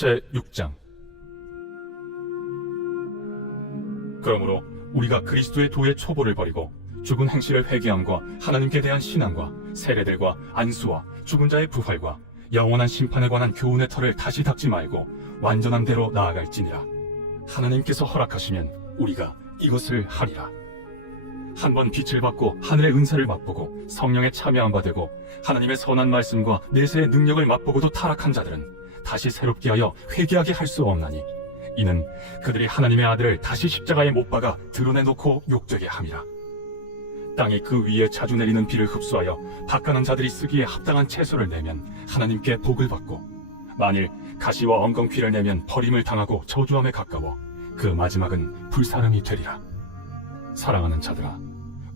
제6장. 그러므로 우리가 그리스도의 도의 초보를 버리고 죽은 행실을 회개함과 하나님께 대한 신앙과 세례들과 안수와 죽은 자의 부활과 영원한 심판에 관한 교훈의 털을 다시 닦지 말고 완전한 대로 나아갈지니라. 하나님께서 허락하시면 우리가 이것을 하리라. 한번 빛을 받고 하늘의 은사를 맛보고 성령에 참여한 바 되고 하나님의 선한 말씀과 내세의 능력을 맛보고도 타락한 자들은 다시 새롭게 하여 회개하게 할 수 없나니, 이는 그들이 하나님의 아들을 다시 십자가에 못 박아 드러내놓고 욕되게 함이라. 땅이 그 위에 자주 내리는 비를 흡수하여 밭가는 자들이 쓰기에 합당한 채소를 내면 하나님께 복을 받고, 만일 가시와 엉겅퀴를 내면 버림을 당하고 저주함에 가까워 그 마지막은 불사름이 되리라. 사랑하는 자들아,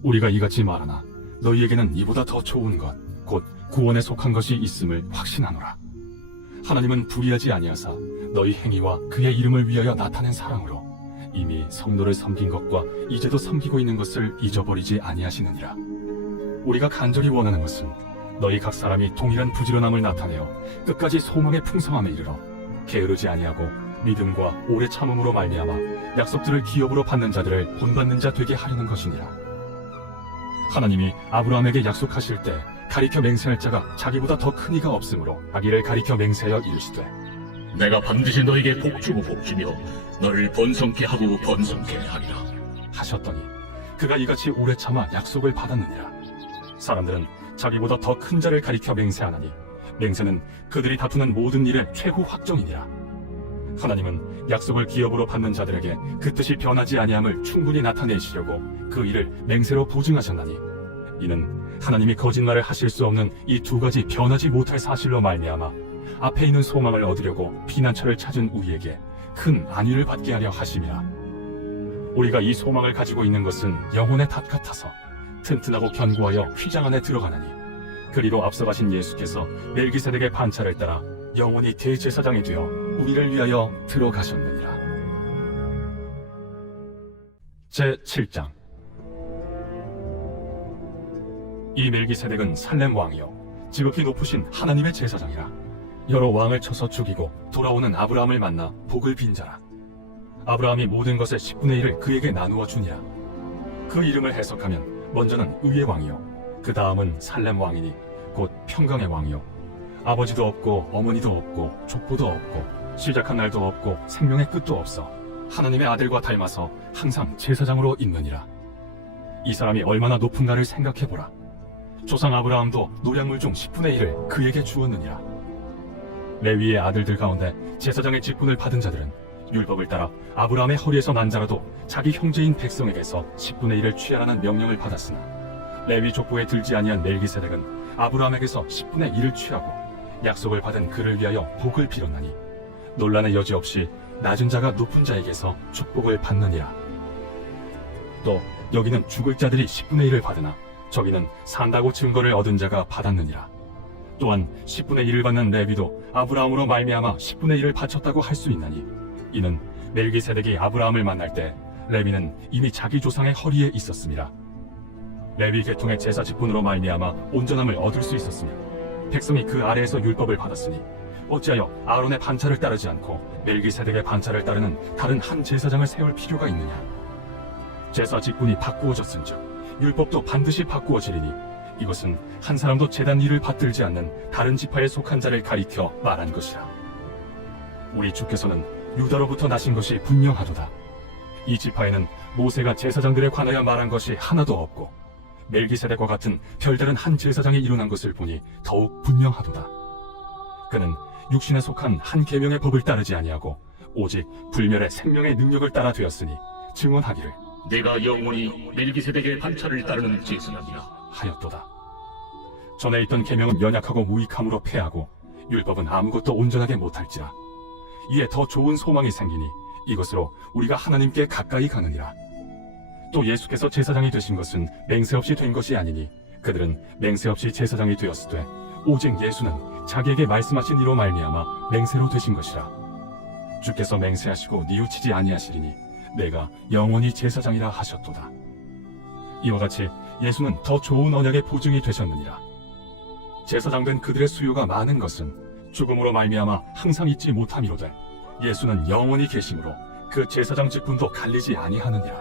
우리가 이같이 말하나 너희에게는 이보다 더 좋은 것, 곧 구원에 속한 것이 있음을 확신하노라. 하나님은 불의하지 아니하사 너희 행위와 그의 이름을 위하여 나타낸 사랑으로 이미 성도를 섬긴 것과 이제도 섬기고 있는 것을 잊어버리지 아니하시느니라. 우리가 간절히 원하는 것은 너희 각 사람이 동일한 부지런함을 나타내어 끝까지 소망의 풍성함에 이르러 게으르지 아니하고 믿음과 오래 참음으로 말미암아 약속들을 기업으로 받는 자들을 본받는 자 되게 하려는 것이니라. 하나님이 아브라함에게 약속하실 때 가리켜 맹세할 자가 자기보다 더 큰 이가 없으므로 자기를 가리켜 맹세하여 이르시되, 내가 반드시 너에게 복주고 복주며 너를 번성케 하고 번성케 하리라 하셨더니 그가 이같이 오래 참아 약속을 받았느니라. 사람들은 자기보다 더 큰 자를 가리켜 맹세하나니 맹세는 그들이 다투는 모든 일의 최후 확정이니라. 하나님은 약속을 기업으로 받는 자들에게 그 뜻이 변하지 아니함을 충분히 나타내시려고 그 일을 맹세로 보증하셨나니, 이는 하나님이 거짓말을 하실 수 없는 이 두 가지 변하지 못할 사실로 말미암아 앞에 있는 소망을 얻으려고 피난처를 찾은 우리에게 큰 안위를 받게 하려 하심이라. 우리가 이 소망을 가지고 있는 것은 영혼의 닷 같아서 튼튼하고 견고하여 휘장 안에 들어가나니, 그리로 앞서가신 예수께서 멜기세덱의 반차를 따라 영원히 대제사장이 되어 우리를 위하여 들어가셨느니라. 제7장. 이 멜기세덱은 살렘 왕이요 지극히 높으신 하나님의 제사장이라. 여러 왕을 쳐서 죽이고 돌아오는 아브라함을 만나 복을 빈 자라. 아브라함이 모든 것의 10분의 1을 그에게 나누어 주니라. 그 이름을 해석하면 먼저는 의의 왕이요 그 다음은 살렘 왕이니 곧 평강의 왕이요 아버지도 없고 어머니도 없고 족보도 없고 시작한 날도 없고 생명의 끝도 없어 하나님의 아들과 닮아서 항상 제사장으로 있느니라. 이 사람이 얼마나 높은가를 생각해보라. 조상 아브라함도 노량물 중 10분의 1을 그에게 주었느니라. 레위의 아들들 가운데 제사장의 직분을 받은 자들은 율법을 따라 아브라함의 허리에서 난 자라도 자기 형제인 백성에게서 10분의 1을 취하라는 명령을 받았으나, 레위 족보에 들지 아니한 멜기세덱은 아브라함에게서 10분의 1을 취하고 약속을 받은 그를 위하여 복을 빌었나니, 논란의 여지 없이 낮은 자가 높은 자에게서 축복을 받느니라. 또 여기는 죽을 자들이 10분의 1을 받으나 저기는 산다고 증거를 얻은 자가 받았느니라. 또한 10분의 1을 받는 레위도 아브라함으로 말미암아 10분의 1을 바쳤다고 할 수 있나니, 이는 멜기세덱이 아브라함을 만날 때 레위는 이미 자기 조상의 허리에 있었음이라. 레위 계통의 제사 직분으로 말미암아 온전함을 얻을 수 있었으며 백성이 그 아래에서 율법을 받았으니 어찌하여 아론의 반차를 따르지 않고 멜기세덱의 반차를 따르는 다른 한 제사장을 세울 필요가 있느냐. 제사 직분이 바꾸어졌은즉 율법도 반드시 바꾸어지리니, 이것은 한 사람도 제단 일을 받들지 않는 다른 지파에 속한 자를 가리켜 말한 것이라. 우리 주께서는 유다로부터 나신 것이 분명하도다. 이 지파에는 모세가 제사장들에 관하여 말한 것이 하나도 없고 멜기세덱과 같은 별다른 한 제사장이 일어난 것을 보니 더욱 분명하도다. 그는 육신에 속한 한 계명의 법을 따르지 아니하고 오직 불멸의 생명의 능력을 따라 되었으니 증언하기를 내가 영원히 멜기세덱의 반차를 따르는 제사장이라 하였도다. 전에 있던 계명은 연약하고 무익함으로 패하고 율법은 아무것도 온전하게 못할지라. 이에 더 좋은 소망이 생기니 이것으로 우리가 하나님께 가까이 가느니라. 또 예수께서 제사장이 되신 것은 맹세 없이 된 것이 아니니 그들은 맹세 없이 제사장이 되었으되 오직 예수는 자기에게 말씀하신 이로 말미암아 맹세로 되신 것이라. 주께서 맹세하시고 뉘우치지 아니하시리니 내가 영원히 제사장이라 하셨도다. 이와 같이 예수는 더 좋은 언약의 보증이 되셨느니라. 제사장된 그들의 수요가 많은 것은 죽음으로 말미암아 항상 잊지 못함이로되 예수는 영원히 계심으로 그 제사장 직분도 갈리지 아니하느니라.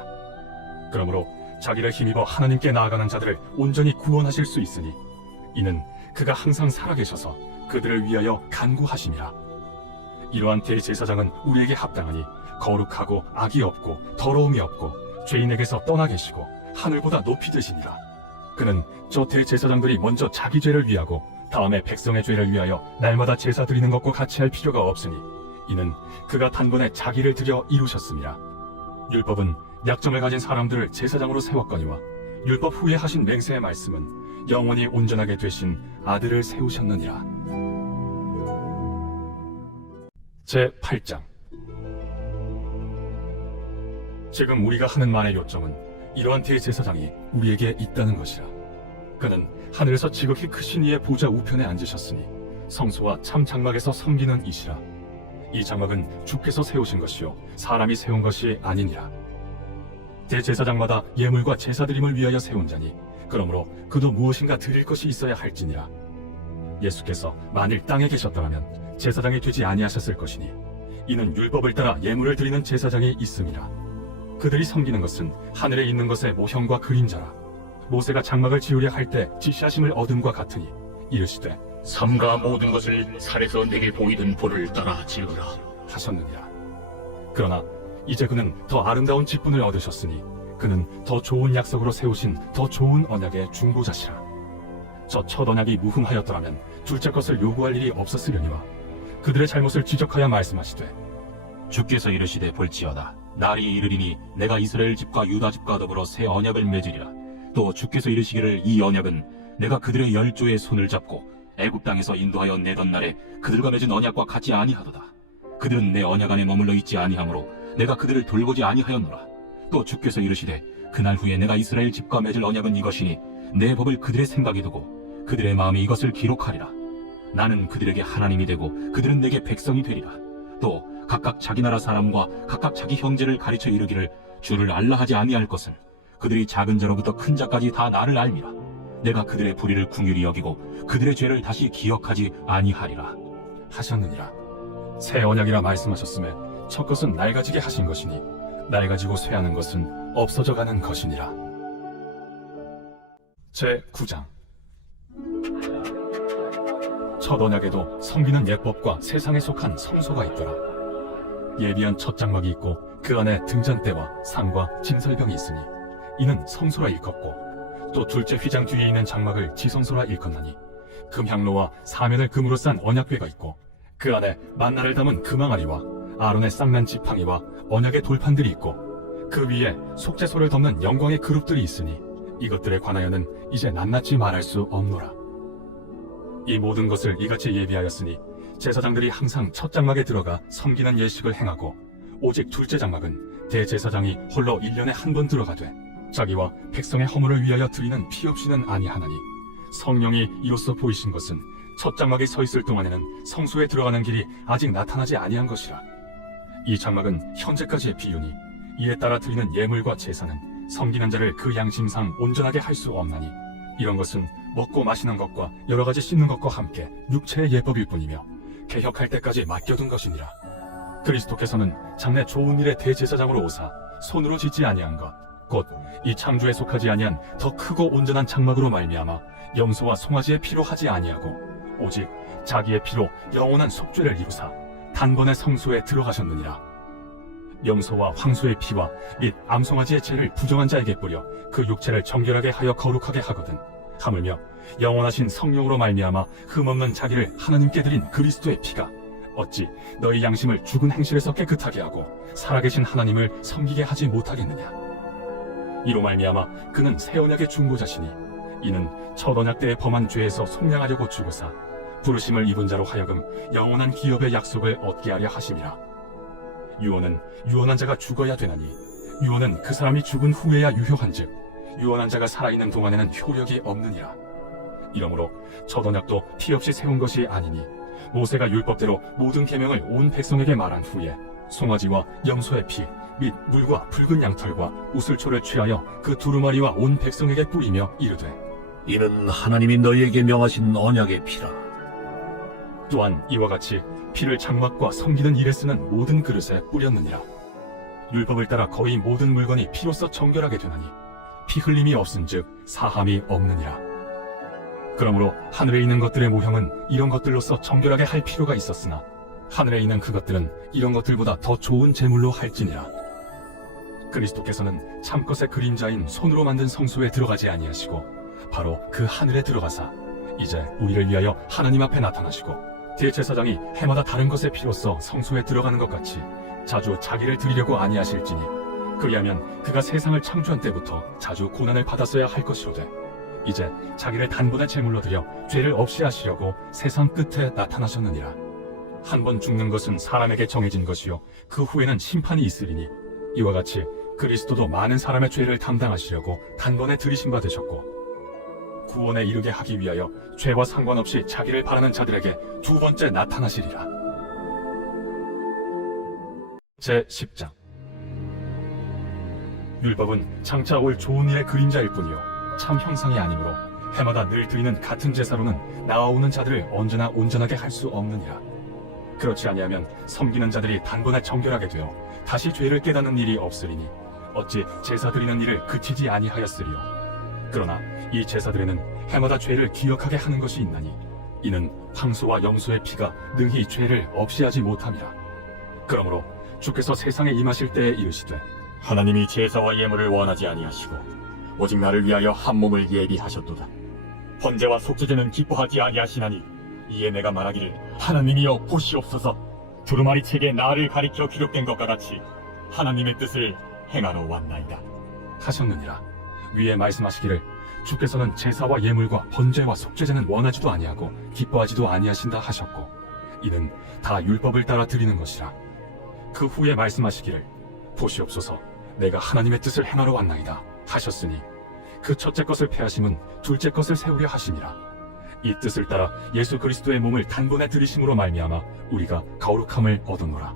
그러므로 자기를 힘입어 하나님께 나아가는 자들을 온전히 구원하실 수 있으니 이는 그가 항상 살아계셔서 그들을 위하여 간구하심이라. 이러한 대제사장은 우리에게 합당하니 거룩하고 악이 없고 더러움이 없고 죄인에게서 떠나 계시고 하늘보다 높이 되시니라. 그는 저 대제사장들이 먼저 자기 죄를 위하고 다음에 백성의 죄를 위하여 날마다 제사 드리는 것과 같이 할 필요가 없으니 이는 그가 단번에 자기를 들여 이루셨습니다. 율법은 약점을 가진 사람들을 제사장으로 세웠거니와 율법 후에 하신 맹세의 말씀은 영원히 온전하게 되신 아들을 세우셨느니라. 제8장. 지금 우리가 하는 말의 요점은 이러한 대제사장이 우리에게 있다는 것이라. 그는 하늘에서 지극히 크신 이의 보좌 우편에 앉으셨으니 성소와 참 장막에서 섬기는 이시라. 이 장막은 주께서 세우신 것이요 사람이 세운 것이 아니니라. 대제사장마다 예물과 제사드림을 위하여 세운 자니 그러므로 그도 무엇인가 드릴 것이 있어야 할지니라. 예수께서 만일 땅에 계셨더라면 제사장이 되지 아니하셨을 것이니 이는 율법을 따라 예물을 드리는 제사장이 있음이라. 그들이 섬기는 것은 하늘에 있는 것의 모형과 그림자라. 모세가 장막을 지으려 할 때 지시하심을 얻음과 같으니 이르시되 삼가 모든 것을 산에서 내게 보이던 볼을 따라 지으라 하셨느니라. 그러나 이제 그는 더 아름다운 직분을 얻으셨으니 그는 더 좋은 약속으로 세우신 더 좋은 언약의 중보자시라. 저 첫 언약이 무흠하였더라면 둘째 것을 요구할 일이 없었으려니와 그들의 잘못을 지적하여 말씀하시되 주께서 이르시되 볼지어다 날이 이르리니 내가 이스라엘 집과 유다 집과 더불어 새 언약을 맺으리라. 또 주께서 이르시기를 이 언약은 내가 그들의 열조의 손을 잡고 애굽 땅에서 인도하여 내던 날에 그들과 맺은 언약과 같지 아니하도다. 그들은 내 언약 안에 머물러 있지 아니하므로 내가 그들을 돌보지 아니하였노라. 또 주께서 이르시되 그날 후에 내가 이스라엘 집과 맺을 언약은 이것이니 내 법을 그들의 생각에 두고 그들의 마음에 이것을 기록하리라. 나는 그들에게 하나님이 되고 그들은 내게 백성이 되리라. 또 각각 자기 나라 사람과 각각 자기 형제를 가르쳐 이르기를 주를 알라 하지 아니할 것은 그들이 작은 자로부터 큰 자까지 다 나를 알미라. 내가 그들의 불의를 궁휼히 여기고 그들의 죄를 다시 기억하지 아니하리라 하셨느니라. 새 언약이라 말씀하셨음에 첫 것은 낡아지게 하신 것이니 낡아지고 쇠하는 것은 없어져 가는 것이니라. 제9장. 첫 언약에도 섬기는 예법과 세상에 속한 성소가 있더라. 예비한 첫 장막이 있고 그 안에 등잔대와 상과 진설병이 있으니 이는 성소라 일컫고 또 둘째 휘장 뒤에 있는 장막을 지성소라 일컫나니 금향로와 사면을 금으로 싼 언약궤가 있고 그 안에 만나를 담은 금항아리와 아론의 쌍난 지팡이와 언약의 돌판들이 있고 그 위에 속죄소를 덮는 영광의 그룹들이 있으니 이것들에 관하여는 이제 낱낱이 말할 수 없노라. 이 모든 것을 이같이 예비하였으니 제사장들이 항상 첫 장막에 들어가 섬기는 예식을 행하고 오직 둘째 장막은 대제사장이 홀로 1년에 한 번 들어가되 자기와 백성의 허물을 위하여 드리는 피 없이는 아니하나니 성령이 이로써 보이신 것은 첫 장막에 서 있을 동안에는 성소에 들어가는 길이 아직 나타나지 아니한 것이라. 이 장막은 현재까지의 비유니 이에 따라 드리는 예물과 제사는 섬기는 자를 그 양심상 온전하게 할 수 없나니 이런 것은 먹고 마시는 것과 여러 가지 씻는 것과 함께 육체의 예법일 뿐이며 개혁할 때까지 맡겨둔 것이니라. 그리스도께서는 장래 좋은 일의 대제사장으로 오사 손으로 짓지 아니한 것 곧 이 창조에 속하지 아니한 더 크고 온전한 장막으로 말미암아 염소와 송아지의 피로 하지 아니하고 오직 자기의 피로 영원한 속죄를 이루사 단번에 성소에 들어가셨느니라. 염소와 황소의 피와 및 암송아지의 죄를 부정한 자에게 뿌려 그 육체를 정결하게 하여 거룩하게 하거든 하물며 영원하신 성령으로 말미암아 흠없는 자기를 하나님께 드린 그리스도의 피가 어찌 너희 양심을 죽은 행실에서 깨끗하게 하고 살아계신 하나님을 섬기게 하지 못하겠느냐. 이로 말미암아 그는 새 언약의 중보자시니 이는 첫 언약 때에 범한 죄에서 속량하려고 죽으사 부르심을 입은 자로 하여금 영원한 기업의 약속을 얻게 하려 하심이라. 유언은 유언한 자가 죽어야 되나니 유언은 그 사람이 죽은 후에야 유효한즉 유언한 자가 살아있는 동안에는 효력이 없느니라. 이러므로 첫 언약도 피 없이 세운 것이 아니니 모세가 율법대로 모든 계명을 온 백성에게 말한 후에 송아지와 염소의 피 및 물과 붉은 양털과 우슬초를 취하여 그 두루마리와 온 백성에게 뿌리며 이르되 이는 하나님이 너희에게 명하신 언약의 피라. 또한 이와 같이 피를 장막과 섬기는 일에 쓰는 모든 그릇에 뿌렸느니라. 율법을 따라 거의 모든 물건이 피로써 정결하게 되나니 피 흘림이 없은즉 사함이 없느니라. 그러므로 하늘에 있는 것들의 모형은 이런 것들로서 정결하게 할 필요가 있었으나 하늘에 있는 그것들은 이런 것들보다 더 좋은 제물로 할지니라. 그리스도께서는 참것의 그림자인 손으로 만든 성소에 들어가지 아니하시고 바로 그 하늘에 들어가사 이제 우리를 위하여 하나님 앞에 나타나시고 대제사장이 해마다 다른 것의 피로써 성소에 들어가는 것 같이 자주 자기를 드리려고 아니하실지니 그리하면 그가 세상을 창조한 때부터 자주 고난을 받았어야 할 것이로되 이제 자기를 단번에 제물로 드려 죄를 없이 하시려고 세상 끝에 나타나셨느니라. 한 번 죽는 것은 사람에게 정해진 것이요 그 후에는 심판이 있으리니 이와 같이 그리스도도 많은 사람의 죄를 담당하시려고 단번에 들이심 받으셨고 구원에 이르게 하기 위하여 죄와 상관없이 자기를 바라는 자들에게 두 번째 나타나시리라. 제10장 율법은 장차 올 좋은 일의 그림자일 뿐이요 참 형상이 아니므로 해마다 늘 드리는 같은 제사로는 나아오는 자들을 언제나 온전하게 할 수 없느니라. 그렇지 아니하면 섬기는 자들이 단번에 정결하게 되어 다시 죄를 깨닫는 일이 없으리니 어찌 제사 드리는 일을 그치지 아니하였으리요. 그러나 이 제사들에는 해마다 죄를 기억하게 하는 것이 있나니 이는 황소와 염소의 피가 능히 죄를 없이 하지 못함이라. 그러므로 주께서 세상에 임하실 때에 이르시되 하나님이 제사와 예물을 원하지 아니하시고 오직 나를 위하여 한 몸을 예비하셨도다. 번제와 속죄제는 기뻐하지 아니하시나니 이에 내가 말하기를 하나님이여 보시옵소서. 두루마리 책에 나를 가리켜 기록된 것과 같이 하나님의 뜻을 행하러 왔나이다 하셨느니라. 위에 말씀하시기를 주께서는 제사와 예물과 번제와 속죄제는 원하지도 아니하고 기뻐하지도 아니하신다 하셨고 이는 다 율법을 따라 드리는 것이라. 그 후에 말씀하시기를 보시옵소서 내가 하나님의 뜻을 행하러 왔나이다 하셨으니 그 첫째 것을 폐하심은 둘째 것을 세우려 하심이라. 이 뜻을 따라 예수 그리스도의 몸을 단번에 들이심으로 말미암아 우리가 거룩함을 얻었노라.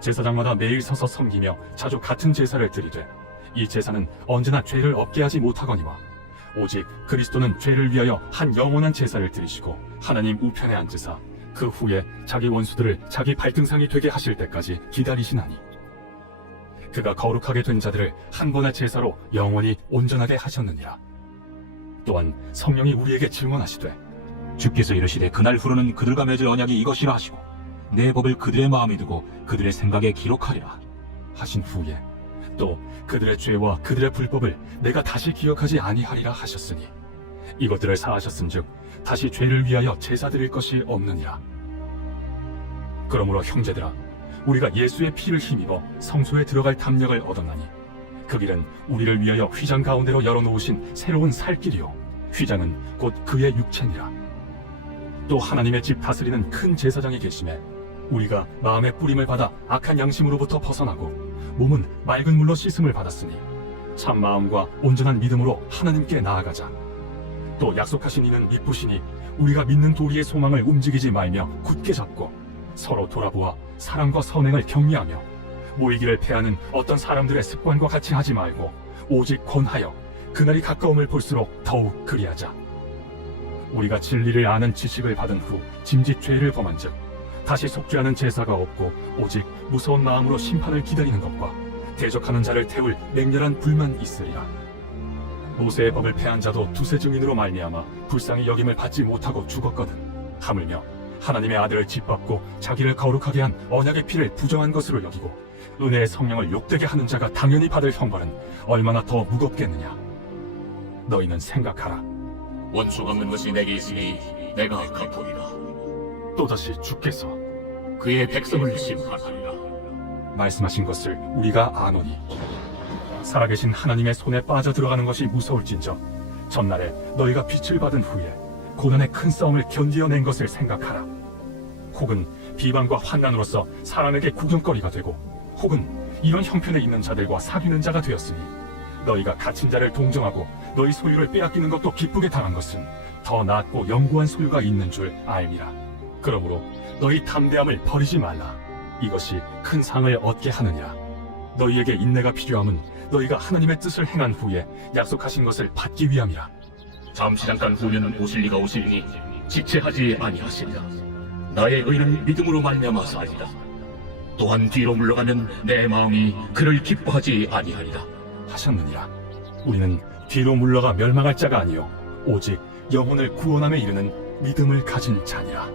제사장마다 매일 서서 섬기며 자주 같은 제사를 드리되 이 제사는 언제나 죄를 없게 하지 못하거니와 오직 그리스도는 죄를 위하여 한 영원한 제사를 드리시고 하나님 우편에 앉으사 그 후에 자기 원수들을 자기 발등상이 되게 하실 때까지 기다리시나니 그가 거룩하게 된 자들을 한 번의 제사로 영원히 온전하게 하셨느니라. 또한 성령이 우리에게 증언하시되 주께서 이르시되 그날 후로는 그들과 맺을 언약이 이것이라 하시고 내 법을 그들의 마음에 두고 그들의 생각에 기록하리라 하신 후에 또 그들의 죄와 그들의 불법을 내가 다시 기억하지 아니하리라 하셨으니 이것들을 사하셨은즉 다시 죄를 위하여 제사 드릴 것이 없느니라. 그러므로 형제들아 우리가 예수의 피를 힘입어 성소에 들어갈 담력을 얻었나니 그 길은 우리를 위하여 휘장 가운데로 열어놓으신 새로운 살 길이요 휘장은 곧 그의 육체니라. 또 하나님의 집 다스리는 큰 제사장이 계심에 우리가 마음의 뿌림을 받아 악한 양심으로부터 벗어나고 몸은 맑은 물로 씻음을 받았으니 참 마음과 온전한 믿음으로 하나님께 나아가자. 또 약속하신 이는 미쁘시니 우리가 믿는 도리의 소망을 움직이지 말며 굳게 잡고 서로 돌아보아 사랑과 선행을 격려하며 모이기를 패하는 어떤 사람들의 습관과 같이 하지 말고 오직 권하여 그날이 가까움을 볼수록 더욱 그리하자. 우리가 진리를 아는 지식을 받은 후 짐짓 죄를 범한즉 다시 속죄하는 제사가 없고 오직 무서운 마음으로 심판을 기다리는 것과 대적하는 자를 태울 맹렬한 불만 있으리라. 모세의 법을 패한 자도 두세 증인으로 말미암아 불쌍히 여김을 받지 못하고 죽었거든. 하물며 하나님의 아들을 짓밟고 자기를 거룩하게 한 언약의 피를 부정한 것으로 여기고 은혜의 성령을 욕되게 하는 자가 당연히 받을 형벌은 얼마나 더 무겁겠느냐. 너희는 생각하라. 원수 갚는 것이 내게 있으니 내가 갚으리라. 또다시 주께서 그의 백성을 심판하리라. 말씀하신 것을 우리가 아노니 살아계신 하나님의 손에 빠져들어가는 것이 무서울진저 전날에 너희가 빛을 받은 후에 고난의 큰 싸움을 견디어낸 것을 생각하라. 혹은 비방과 환난으로서 사람에게 구경거리가 되고 혹은 이런 형편에 있는 자들과 사귀는 자가 되었으니 너희가 갇힌 자를 동정하고 너희 소유를 빼앗기는 것도 기쁘게 당한 것은 더 낫고 영구한 소유가 있는 줄 알미라. 그러므로 너희 담대함을 버리지 말라. 이것이 큰 상을 얻게 하느니라. 너희에게 인내가 필요함은 너희가 하나님의 뜻을 행한 후에 약속하신 것을 받기 위함이라. 잠시 잠깐 후에는 오실 리가 오시리니 지체하지 아니하시리라. 나의 의는 믿음으로 말미암아서이다. 또한 뒤로 물러가면 내 마음이 그를 기뻐하지 아니하리라. 하셨느니라. 우리는 뒤로 물러가 멸망할 자가 아니요 오직 영혼을 구원함에 이르는 믿음을 가진 자니라.